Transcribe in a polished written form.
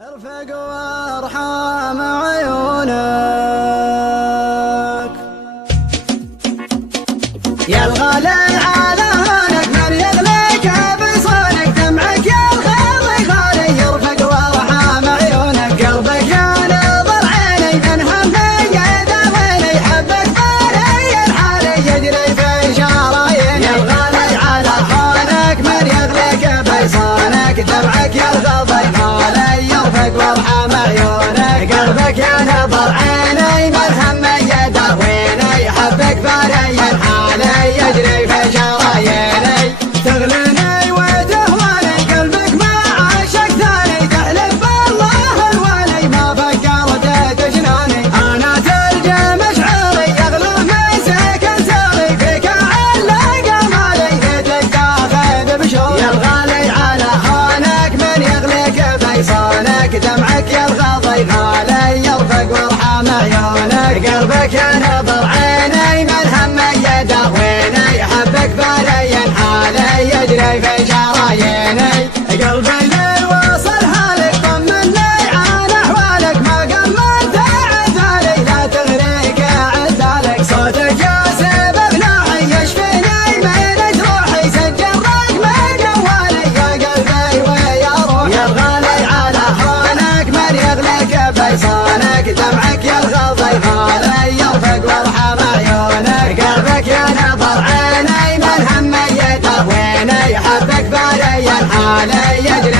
ارفق وارحم عيونك يا الغالي على هونك من يغليك بصونك دمعك يا الخالي خالي يرفق وارحم عيونك قلبك يا نظر عيني من همي يداويني حبك بالي الحالي يجري في شراييني يا الغالي على هونك من يغليك بصونك دمعك يا الخالي خالي يرفق وارحم عيونك قلبك يا نظر عيني من همي يداويني حبك بالي الحالي يجري في شراييني تغليني وتهواني قلبك ما عاشق ثاني تحلف بالله الوالي ما فكرت تجناني انا تلجى مشعري يغلو مسك انساري فيك علق مالي يدك اخذ بشوري يا الغالي على هونك من يغلق بيصانك دمعك يا الغضي غالي يرفق وارحم عيونك قلبك يا نظر عيني من همي يداويني حبك بالي حالي يجري في شراييني قلبي ليل وصل هالك طمني عن احوالك ما قمرت عذالي لا تغريك عذالك صوتك يا سبب نوحي يشفيني من جروحي سجل رقم جوالي يا قلبي ويا روحي يا الغالي على هونك من يغلق بيصانك دمعك يا الغضي غالي يرفق وارحم عيونك قلبك يا نظر عيني من همي يداويني حبك بالي الحالي يجري